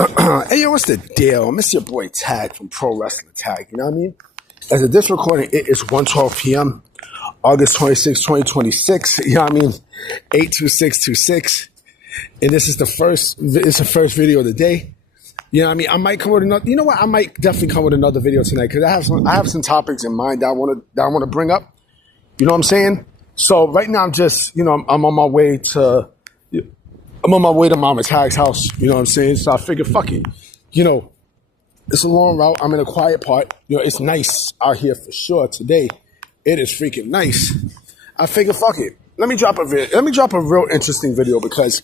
Hey, yo, what's the deal? Miss your boy Tag from Pro Wrestling Tag, you know what I mean? As of this recording, it is 1:12 p.m., August 26, 2026, you know what I mean? 82626. And this is it's the first video of the day. You know what I mean? I might come with another, you know what? I might definitely come with another video tonight because I have some topics in mind that I want to bring up. You know what I'm saying? So right now I'm just, I'm on my way to Mama Tag's house. You know what I'm saying? So I figured, fuck it. It's a long route. I'm in a quiet part. It's nice out here for sure today. It is freaking nice. I figured, fuck it. Let me drop a real interesting video because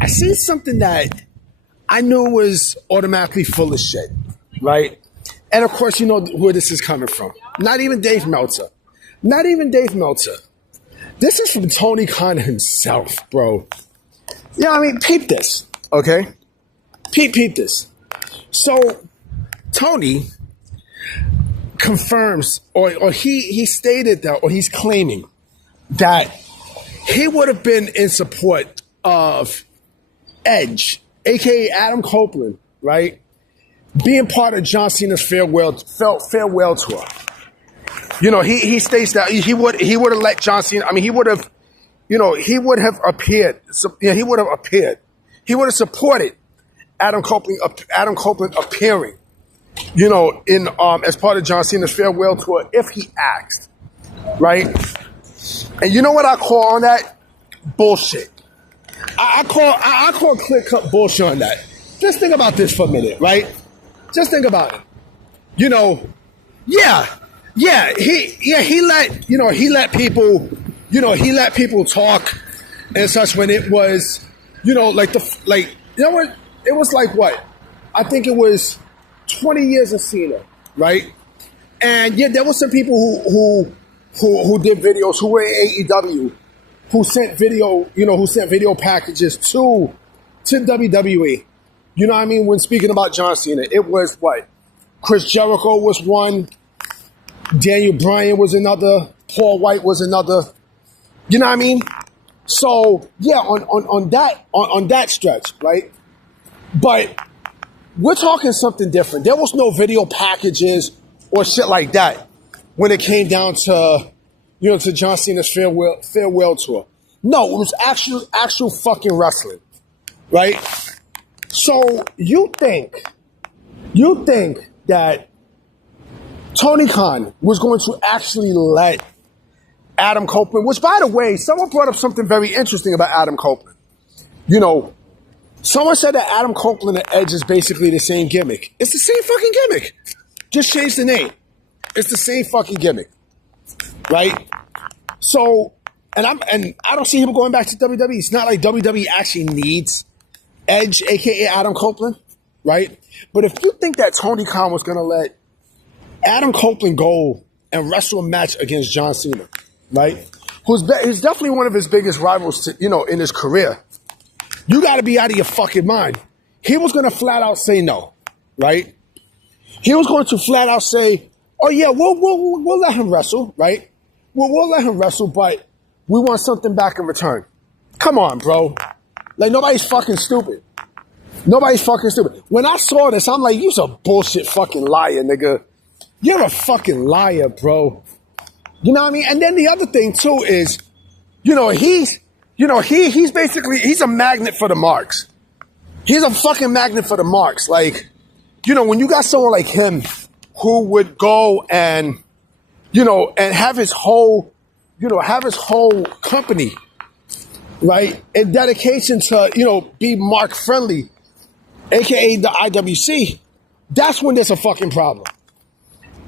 I seen something that I knew was automatically full of shit, right? And of course, you know where this is coming from. Not even Dave Meltzer. This is from Tony Khan himself, bro. Yeah, I mean, peep this, okay? Peep this. So, Tony confirms, or he stated that, or he's claiming that he would have been in support of Edge, a.k.a. Adam Copeland, right? Being part of John Cena's farewell tour. He states that he would have let John Cena, he would have appeared. He would have supported Adam Copeland appearing, in as part of John Cena's farewell tour if he asked, right? And you know what I call on that? Bullshit. I call clear cut bullshit on that. Just think about this for a minute, right? Just think about it. He let people talk and such when it was, it was like what? I think it was 20 years of Cena, right? And yeah, there were some people who did videos, who were in AEW, who sent video packages to WWE. You know what I mean? When speaking about John Cena, it was what? Chris Jericho was one, Daniel Bryan was another, Paul White was another. You know what I mean? So yeah, on that stretch, right? But we're talking something different. There was no video packages or shit like that when it came down to to John Cena's farewell tour. No, it was actual fucking wrestling, right? So you think that Tony Khan was going to actually let Adam Copeland, which by the way, someone brought up something very interesting about Adam Copeland. Someone said that Adam Copeland and Edge is basically the same gimmick. It's the same fucking gimmick. Just change the name. It's the same fucking gimmick. Right? So, and I don't see him going back to WWE. It's not like WWE actually needs Edge, aka Adam Copeland, right? But if you think that Tony Khan was gonna let Adam Copeland go and wrestle a match against John Cena, right? He's definitely one of his biggest rivals, in his career. You got to be out of your fucking mind. He was going to flat out say no, right? He was going to flat out say, "Oh yeah, we'll let him wrestle, right? We'll let him wrestle, but we want something back in return." Come on, bro. Like nobody's fucking stupid. When I saw this, I'm like, "You's a bullshit fucking liar, nigga. You're a fucking liar, bro." You know what I mean? And then the other thing too is, he's basically, he's a magnet for the marks. He's a fucking magnet for the marks. Like, when you got someone like him who would go and, and have his whole company, right, in dedication to, be mark friendly, aka the IWC, that's when there's a fucking problem.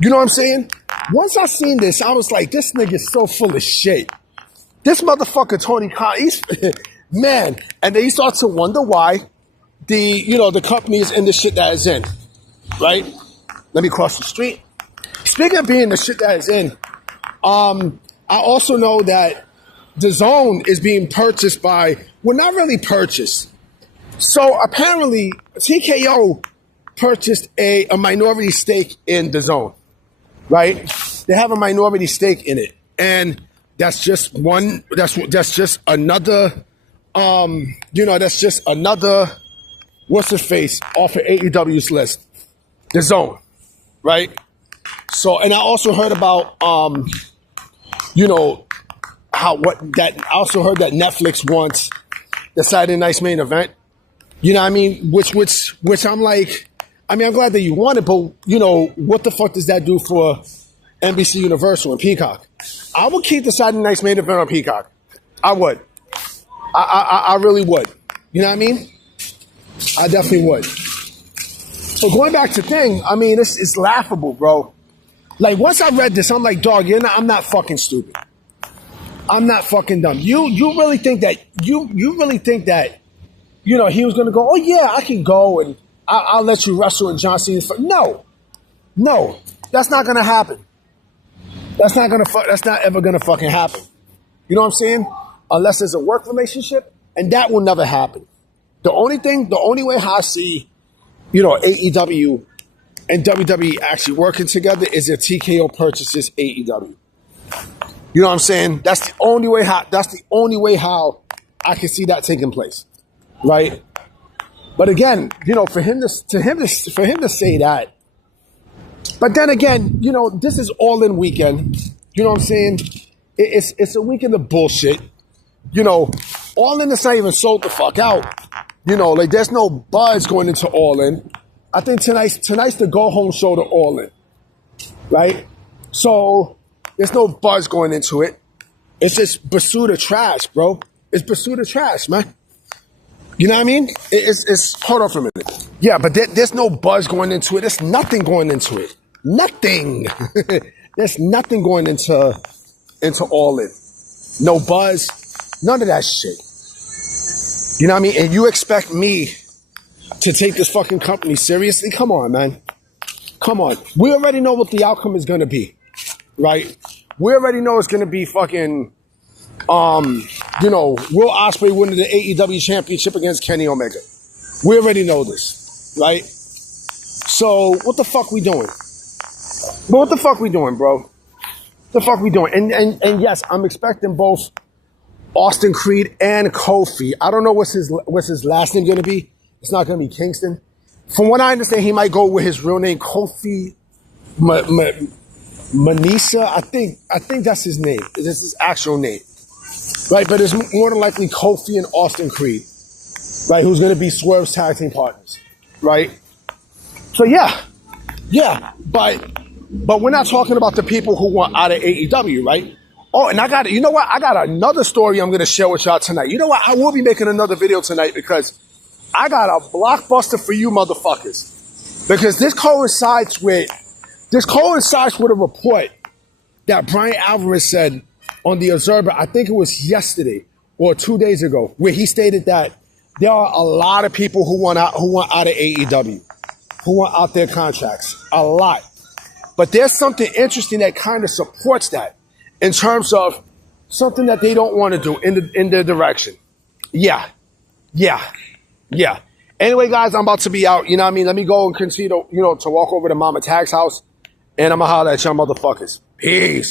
You know what I'm saying? Once I seen this, I was like, this nigga's so full of shit. This motherfucker Tony Khan, man. And then you start to wonder why the company is in the shit that it's in, right? Let me cross the street. Speaking of being the shit that it's in, I also know that the Zone is being purchased by, well, not really purchased. So apparently TKO purchased a minority stake in the Zone, right? They have a minority stake in it, and that's just another, that's just another what's his face off of AEW's list, The Zone, right? So, and I also heard about, you know, I also heard that Netflix wants the Saturday Night's Main Event. You know what I mean? Which I'm like, I mean, I'm glad that you want it, but you know, what the fuck does that do for NBC Universal and Peacock? I would keep the Saturday Night's Main Event on Peacock. I would. I really would. You know what I mean? I definitely would. But going back to thing, I mean, it's laughable, bro. Like, once I read this, I'm like, dog, I'm not fucking stupid. I'm not fucking dumb. You really think that, you really think that, you know, he was going to go, oh, yeah, I can go and I'll let you wrestle in John Cena. No, that's not going to happen. That's not ever going to fucking happen. You know what I'm saying? Unless there's a work relationship, and that will never happen. The only way how I see, you know, AEW and WWE actually working together is if TKO purchases AEW. You know what I'm saying? That's the only way how I can see that taking place, right? But again, you know, for him to say that. But then again, you know, this is All In weekend. You know what I'm saying? It's a weekend of bullshit. You know, All In is not even sold the fuck out. You know, like there's no buzz going into All In. I think tonight's the go home show to All In, right? So there's no buzz going into it. It's just Basuda trash, bro. It's Basuda trash, man. You know what I mean? It's hold on for a minute. Yeah, but there's no buzz going into it. There's nothing going into it. Nothing. There's nothing going into All In. No buzz. None of that shit. You know what I mean? And you expect me to take this fucking company seriously? Come on, man. Come on. We already know what the outcome is going to be, right? We already know it's going to be fucking, you know, Will Ospreay winning the AEW championship against Kenny Omega. We already know this, right? So what the fuck we doing? But what the fuck we doing, bro? The fuck we doing? And yes, I'm expecting both Austin Creed and Kofi. I don't know what's his last name going to be. It's not going to be Kingston. From what I understand, he might go with his real name, Kofi Manisa. I think that's his name. This is his actual name, right? But it's more than likely Kofi and Austin Creed, right? Who's going to be Swerve's tag team partners, right? So yeah, but we're not talking about the people who want out of AEW, right? Oh, and you know what? I got another story I'm going to share with y'all tonight. You know what? I will be making another video tonight because I got a blockbuster for you motherfuckers. Because this coincides with a report that Brian Alvarez said on the Observer, I think it was yesterday or 2 days ago, where he stated that there are a lot of people who want out of AEW, who want out their contracts. A lot. But there's something interesting that kind of supports that in terms of something that they don't want to do in their direction. Yeah. Anyway, guys, I'm about to be out. You know what I mean? Let me go and continue to walk over to Mama Tag's house. And I'm going to holler at y'all motherfuckers. Peace.